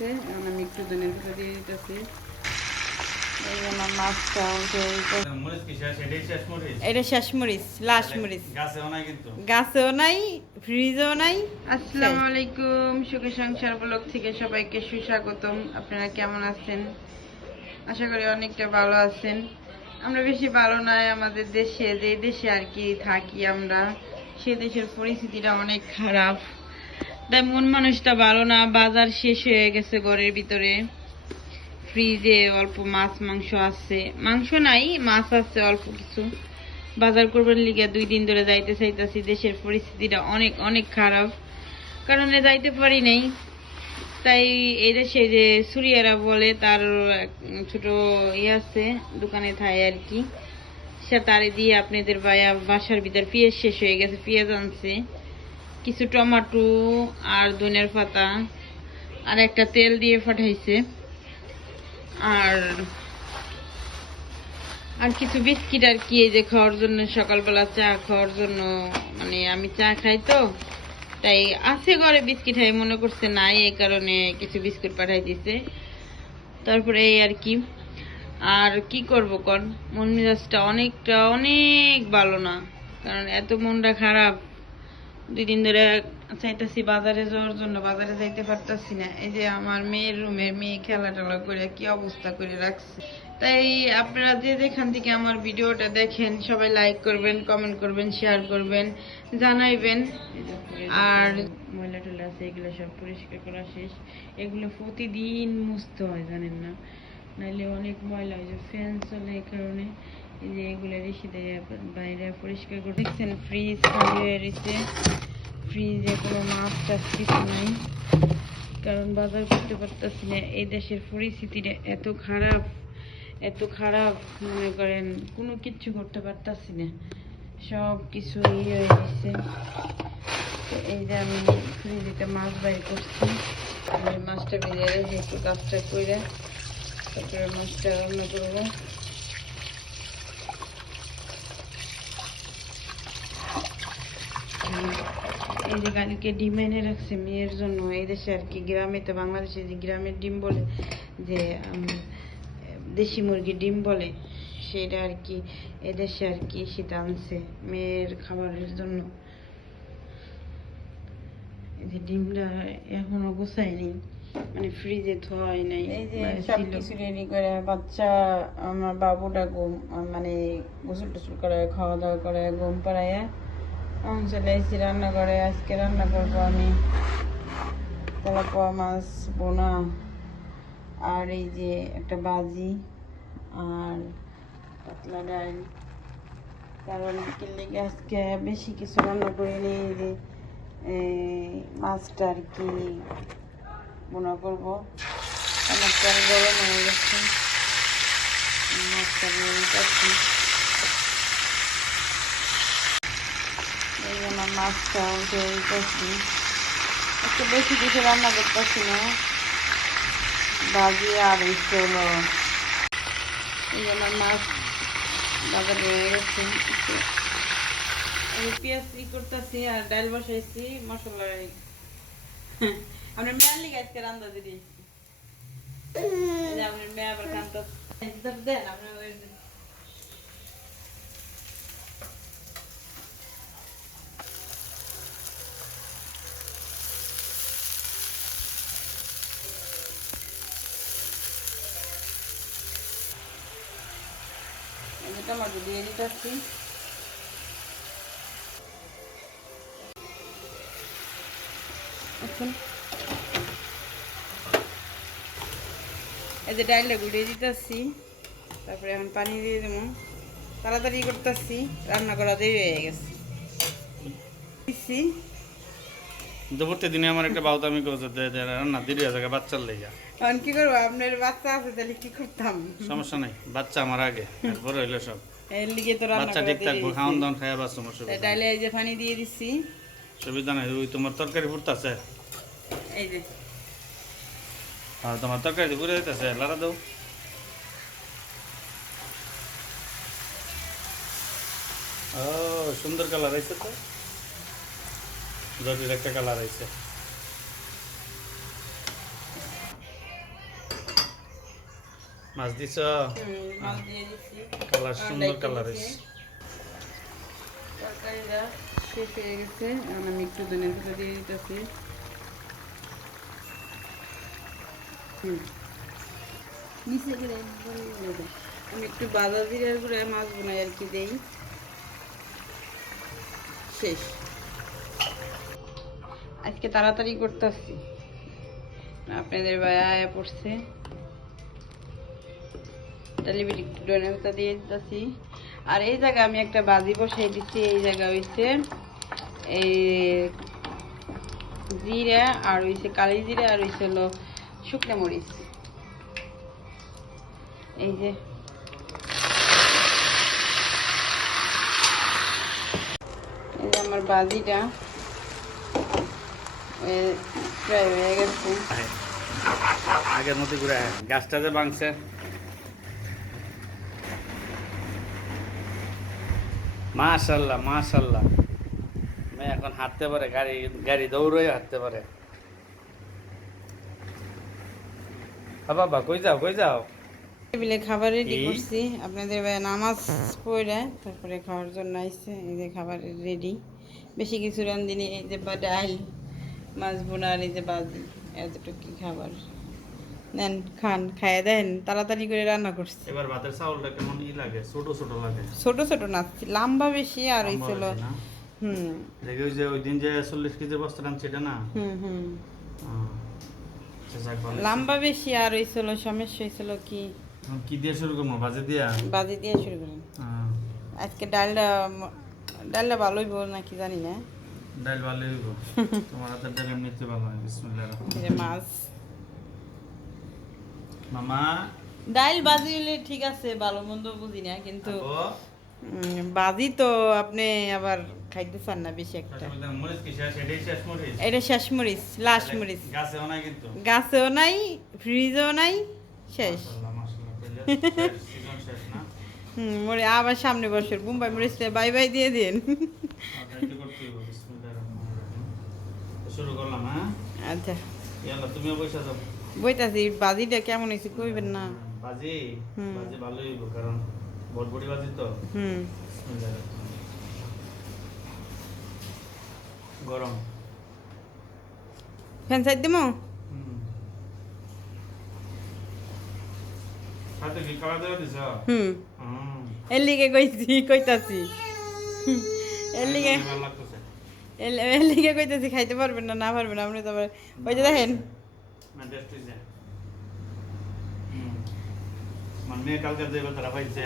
গেছে, এখন আমি একটু ধনের পাতা দিয়ে দিতেছি। মাছটা উঠে এটা শেষ মরিচ, লাস্ট মরিচ, গাছেও নাই ফ্রিজেও নাই। আসসালামু আলাইকুম, সুখী সংসার ব্লগ থেকে সবাইকে সুস্বাগতম। আপনারা কেমন আছেন? আশা করি অনেকটা ভালো আছেন। আমরা বেশি ভালো নাই, আমাদের দেশে যে দেশে আর কি থাকি আমরা, সে দেশের পরিস্থিতিটা অনেক খারাপ। তাই মন মানুষটা ভালো না। বাজার শেষ হয়ে গেছে ঘরের ভিতরে, ফ্রিজে অল্প মাছ মাংস আছে, মাংস নাই মাছ আছে অল্প কিছু। বাজার করবার লিগে 2 দিন ধরে যাইতে চাইতেছি। দেশের পরিস্থিতিটা অনেক অনেক খারাপ, কারণে যাইতে পারি নাই। তাই এই দেশে যে সুরিয়ারা বলে, তার ছোট আছে দোকানে থাকে আর কি, সে তারে দিয়ে আপনাদের বাসার ভিতর পেঁয়াজ শেষ হয়ে গেছে, পেঁয়াজ আনছে, কিছু টমেটো আর ধনের পাতা আর একটা তেল দিয়ে পাঠাইছে, আর আর কিছু বিস্কিট আর কি, এই যে খাওয়ার জন্য, সকালবেলা চা খাওয়ার জন্য। মানে আমি চা খাই তো, তাই আছে ঘরে বিস্কিট, খাই মনে করছে নাই, এই কারণে কিছু বিস্কুট পাঠাই দিছে। তারপরে এই আর কি, আর কি করব কোন, মন মেজাজটা অনেক ভালো না, কারণ এত মনটা খারাপ। 2 দিন ধরে চাইতেছি বাজারে যাওয়ার জন্য, বাজারে যাইতে পারতাছি না। এই যে আমার মেয়ের রুমে মেয়ে খেলা টেলা করে কি অবস্থা করে রাখছে। তাই আপনারা যে যেখান থেকে আমার ভিডিওটা দেখেন, সবাই লাইক করবেন, কমেন্ট করবেন, শেয়ার করবেন, জানাইবেন। আর ময়লা টয়লা আছে এগুলো সব পরিষ্কার করা শেষ। এগুলো প্রতিদিন মুছতে হয়, জানেন না, নাইলে অনেক ময়লা হয়। যে ফ্যান চলে এই কারণে এই যে এগুলো রেখে দেয় বাইরে পরিষ্কার করে। দেখছেন ফ্রিজ খালি হয়ে রয়েছে, ফ্রিজে কোনো মাছ টাছ কিছু নাই, কারণ বাজার করতে পারতেছি না। এই দেশের পরিস্থিতিটা এত খারাপ, মনে করেন কোনো কিচ্ছু করতে পারতাছি না, সব কিছু হয়ে গেছে। তো এই যে আমি ফ্রিজে মাছ বাইর করছি, আমি মাছটা ভেজে রেখে একটু কাজটা করে তারপরে মাছটা রান্না করবো। এই যে কালকে ডিম এনে রাখছে মেয়ের জন্য। এই দেশে আর কি গ্রামেতে, বাংলাদেশে যে গ্রামের ডিম বলে, যে দেশি মুরগির ডিম বলে, সেটা আর কি এদেশে আর কি সেটা আনছে মেয়ের খাবারের জন্য। এই যে ডিমটা এখনো গোছায়নি, মানে ফ্রিজে ধোয়াই নাই। এই যে সব কিছু রেডি করে বাচ্চা, আমার বাবুটা ঘুম, মানে গোসল টোসল করে খাওয়া দাওয়া করে ঘুম পাড়াইয়া আমি চলে এসেছি রান্না করে। আজকে রান্না করবো আমি তেলাপোয়া মাছ বোনা, আর এই যে একটা বাজি, আর পাতলা ডাল। কারণ বিকেল লেগে আজকে বেশি কিছু রান্না করিনি। এই যে মাছটা আর কি বোনা করবো। আমার তেল গরম হয়ে গেছে, মাছটা নিয়ে নিচ্ছি। এই আমার মাছটা উঠে দিতেছি, একটু বেশি কিছু রান্না করতেছি না, ভাজি আর হচ্ছে হলো। এই আমার মাছ বাজারে হয়ে গেছে, আমি পেঁয়াজ করতেছি আর ডাল বসাইছি মশলা। আপনার মেয়ার লিগে আজকে রান্না দিয়েছি, আপনার মেয়ে আবার কান্তা দেন আপনার। টমেটো দিয়ে দিতেছি, এখন এই যে ডাইলটা গুলিয়ে দিতেছি, তারপরে এখন পানি দিয়ে দেবো। তাড়াতাড়ি করতেছি, রান্না করা দেরি হয়ে গেছে। দুপুরতে দিনে আমার একটা বাউতামি করছে, রান্না দেরি হয়ে যায় বাচ্চার লেগে। এখন কি করবো, আপনার বাচ্চা আছে তাহলে কি করতাম? সমস্যা নাই, বাচ্চা আমার আগে, এরপরে হইলো সব। এর লিগে তো রান্না বাচ্চা ঠিক থাকবো, খাওয়ান দাওয়ান খাইয়া বাস সমস্যা। ডাইলে এই যে পানি দিয়ে দিচ্ছি, সুবিধা নাই। ওই তোমার তরকারি ফুটতেছে, এই যে আর তোমার তরকারি পুরে দিতেছে, লাড়া দাও। ও সুন্দর কালার আইছে, তো জটিল একটা কালার আইছে। মাছ দিছ মাছ দিয়ে দিচ্ছি। কালার সুন্দর ডাইকে কালার দিছি। তরকারিটা শেষ হয়ে গেছে, এখন আমি একটু ধনিয়া পাতা দিয়ে দিতেছি। আমি একটু বাদা জিরার গুঁড়া মাছ বোনাই আর কি দেই। শেষ। আজকে তাড়াতাড়ি করতেছি, আপনাদের ভাই আয়া পড়ছে। তালিবিটি একটু ধনিয়া পাতা দিয়ে দিতেছি। আর এই জায়গায় আমি একটা বাজি বসাই দিচ্ছি। এই জায়গা হইছে এই জিরা, আর হইছে কালি জিরা, আর হইছে হলো শুকনো মরিচ। এই যে এই যে আমার বাজিটা প্রায় হয়ে গেছে। আগের মতো ঘুরে গাছটা যে ভাঙছে মাশাল্লাহ মাশাল্লাহ, মেয়ে এখন হাঁটতে পারে, গাড়ি গাড়ি দৌড়ে হাঁটতে পারে। বাবা কই যাও কই যাও? টেবিলে খাবার রেডি এই? করছি, আপনাদের ভাই নামাজ পড়ে তারপরে খাওয়ার জন্য আইছে। এই যে খাবার রেডি, বেশি কিছু রান্ধিনি। এই যে ডাল, মাছ বোনা, আর এই যে বাজি, এতটুকু খাবার। নেন খান, খাইয়ে দেন, তাড়াতাড়ি করে রান্না করছি। এবার ভাতের চাউলটা কেমন লাগে, ছোট ছোট লাগে? ছোট ছোট না, লম্বা বেশি, আর লম্বা হইছিল বেশি না? হুম দেখে ওই যে ওই দিন যে 40 কেজির বস্তা আনছে এটা না? হুম হুম আচ্ছা, যাক ভালো হয়েছে। লম্বা বেশি, আর হইছিল সমস্যা হয়েছিল কি এখন কি দিয়ে শুরু করবো, ভাজি দিয়া? বাজি দিয়ে শুরু করেন। হ্যাঁ, আজকে ডালটা ভালো হইব নাকি জানি না। ডাল ভালো হইব। তোমার হাতের ডাল এমনিতে ভালো হয়। বিসমিল্লাহির এই রহমানির যে রহিম। মাছ, মামা ডাল বাজি হলে ঠিক আছে, ভালো মন্দ বুঝি না, কিন্তু আপু, বাজি তো আপনি আবার খাইতে চান না বেশি একটা। শাশুড়িদের মরিচ কি শেষ? এটাই শেষ মরিচ? এটা শেষ মরিচ, লাস্ট মরিচ। গাছেও নাই কিন্তু। গাছেও নাই, ফ্রিজেও নাই, শেষ। মাশাআল্লাহ, মাশাআল্লাহ, তাহলে শেষ, সিজন শেষ না? মরে আবার সামনে বছর মুম্বাই মরিচটা বাই বাই দিয়ে দিন। আদায়টা করতে হইব। বিসমিল্লাহির রহমানির রহিম। তো শুরু করলাম, হ্যাঁ? আচ্ছা ইয়াল্লা, তুমিও বসে যাও। বইতাছি, বাজিটা কেমন হয়েছে কইবেন না। বাজি হুম। বাজি ভালো হইব, কারণ বটবটি বাজি তো। হুম বিসমিল্লাহির রহমানির রহিম। গরম। ফ্যান সাইড দিমো। হুম। সাথে কি খাওয়া দাওয়া দিছ? হুম হুম। এর লিগে কইতাছি এর লিগে ভালো লাগতেছে। এর লিগে কইতাছি, খাইতে পারবেন না, না পারবেন না, আপনি তো আবার ওই যে দেখেন। না, টেস্ট হইছে। হুম। আমার মেয়ে কালকে যে তারা পাইছে